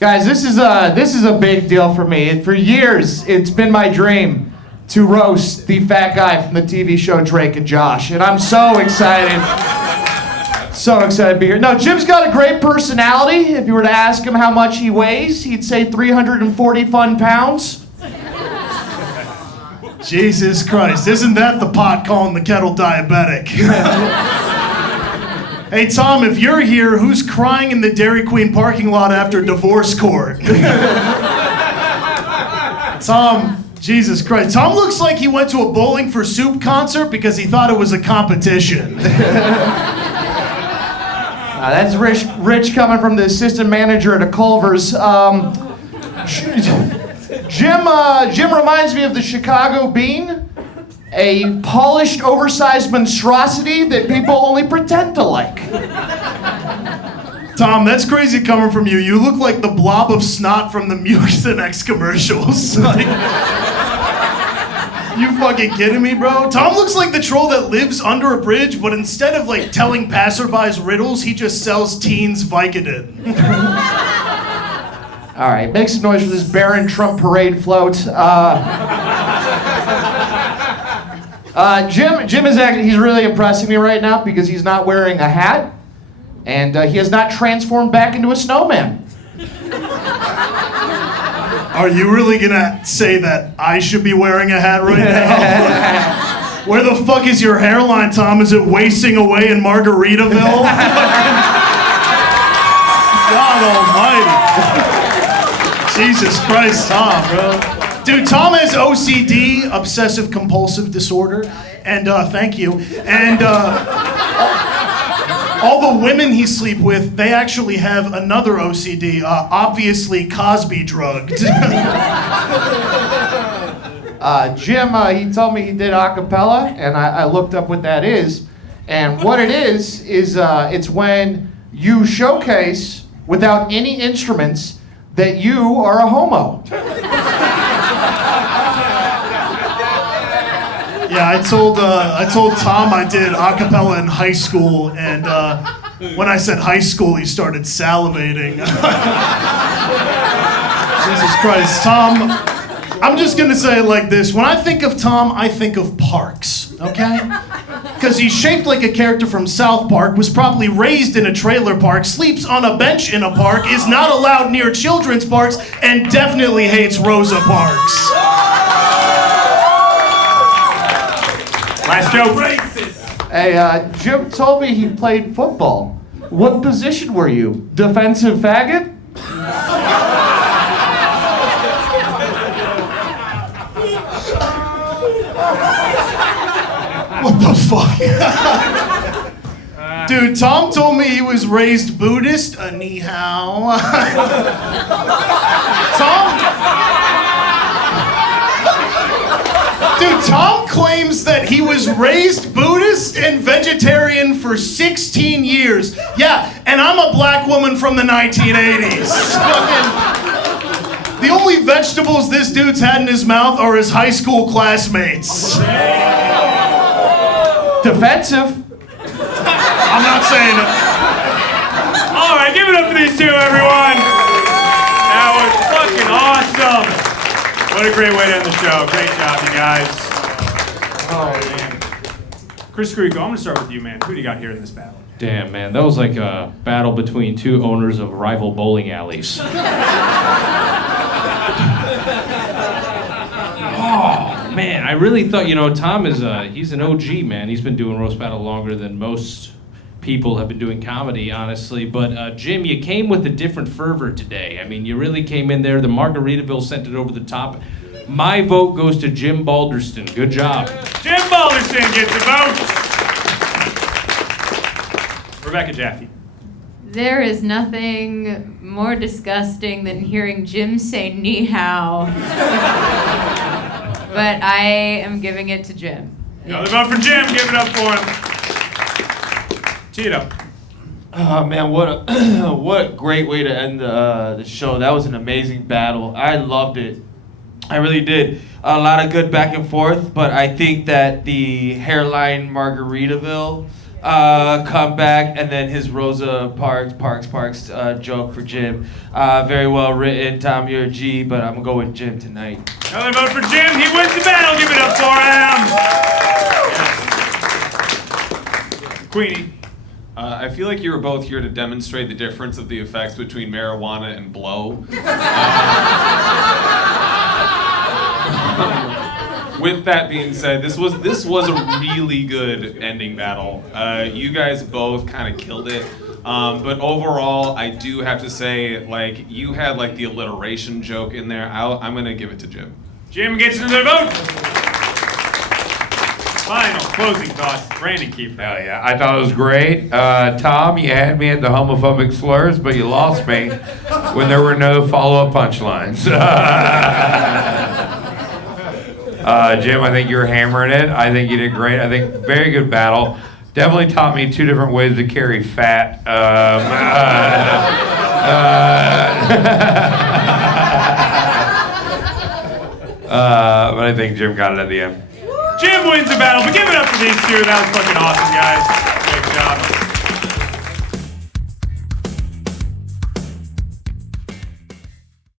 Guys, this is a big deal for me. For years, it's been my dream to roast the fat guy from the TV show Drake and Josh, and I'm so excited. So excited to be here. Now, Jim's got a great personality. If you were to ask him how much he weighs, he'd say 340 fun pounds. Jesus Christ, isn't that the pot calling the kettle diabetic? Hey, Tom, if you're here, who's crying in the Dairy Queen parking lot after divorce court? Tom, Jesus Christ. Tom looks like he went to a Bowling for Soup concert because he thought it was a competition. That's Rich coming from the assistant manager at a Culver's. Jim reminds me of the Chicago Bean, a polished, oversized monstrosity that people only pretend to like. Tom, that's crazy coming from you. You look like the blob of snot from the Mucinex commercials. Like, you fucking kidding me, bro? Tom looks like the troll that lives under a bridge, but instead of like telling passerbys riddles, he just sells teens Vicodin. All right, make some noise for this Barron Trump parade float. Jim is actually, he's really impressing me right now because he's not wearing a hat and he has not transformed back into a snowman. Are you really gonna say that I should be wearing a hat right now? Where the fuck is your hairline, Tom? Is it wasting away in Margaritaville? God almighty. Jesus Christ, Tom, bro. Dude, Tom has OCD, obsessive compulsive disorder, and thank you. And all the women he sleep with, they actually have another OCD, obviously Cosby drugged. Jim, he told me he did a cappella, and I looked up what that is. And what it is it's when you showcase, without any instruments, that you are a homo. Yeah, I told Tom I did a cappella in high school, and when I said high school, he started salivating. Jesus Christ, Tom, I'm just gonna say it like this. When I think of Tom, I think of parks, okay? Because he's shaped like a character from South Park, was probably raised in a trailer park, sleeps on a bench in a park, is not allowed near children's parks, and definitely hates Rosa Parks. Last joke. Racist. Hey, Jim told me he played football. What position were you? Defensive faggot? What the fuck? Dude, Tom told me he was raised Buddhist. Ni hao. Tom claims that he was raised Buddhist and vegetarian for 16 years. Yeah, and I'm a black woman from the 1980s. The only vegetables this dude's had in his mouth are his high school classmates. Defensive. I'm not saying it. All right, give it up for these two, everyone. That was fucking awesome. What a great way to end the show. Great job, you guys. Oh, man. Chris Grieco, I'm going to start with you, man. Who do you got here in this battle? Damn, man. That was like a battle between two owners of rival bowling alleys. Oh, man. I really thought, Tom is he's an OG, man. He's been doing roast battle longer than most people have been doing comedy, honestly. But, Jim, you came with a different fervor today. I mean, you really came in there. The Margaritaville sent it over the top. My vote goes to Jim Balderston. Good job. Jim Balderston gets the vote. Rebecca Jaffe. There is nothing more disgusting than hearing Jim say ni hao. But I am giving it to Jim. Another vote for Jim. Give it up for him. Tito. Oh man, what a great way to end the show. That was an amazing battle. I loved it. I really did. A lot of good back and forth, but I think that the hairline Margaritaville comeback, and then his Rosa Parks joke for Jim. Very well written. Tom, you're a G, but I'm gonna go with Jim tonight. Another vote for Jim. He wins the battle. Give it up for him. Queenie. I feel like you were both here to demonstrate the difference of the effects between marijuana and blow. With that being said, this was a really good ending battle. You guys both kind of killed it. But overall, I do have to say, like, you had like the alliteration joke in there. I'm gonna give it to Jim. Jim gets another vote. Final closing thoughts. Brandon Keefe. Hell yeah, I thought it was great. Tom, you had me at the homophobic slurs, but you lost me when there were no follow-up punchlines. Jim, I think you're hammering it. I think you did great. I think very good battle. Definitely taught me 2 different ways to carry fat. But I think Jim got it at the end. Jim wins the battle, but give it up for these two. That was fucking awesome, guys. Great job.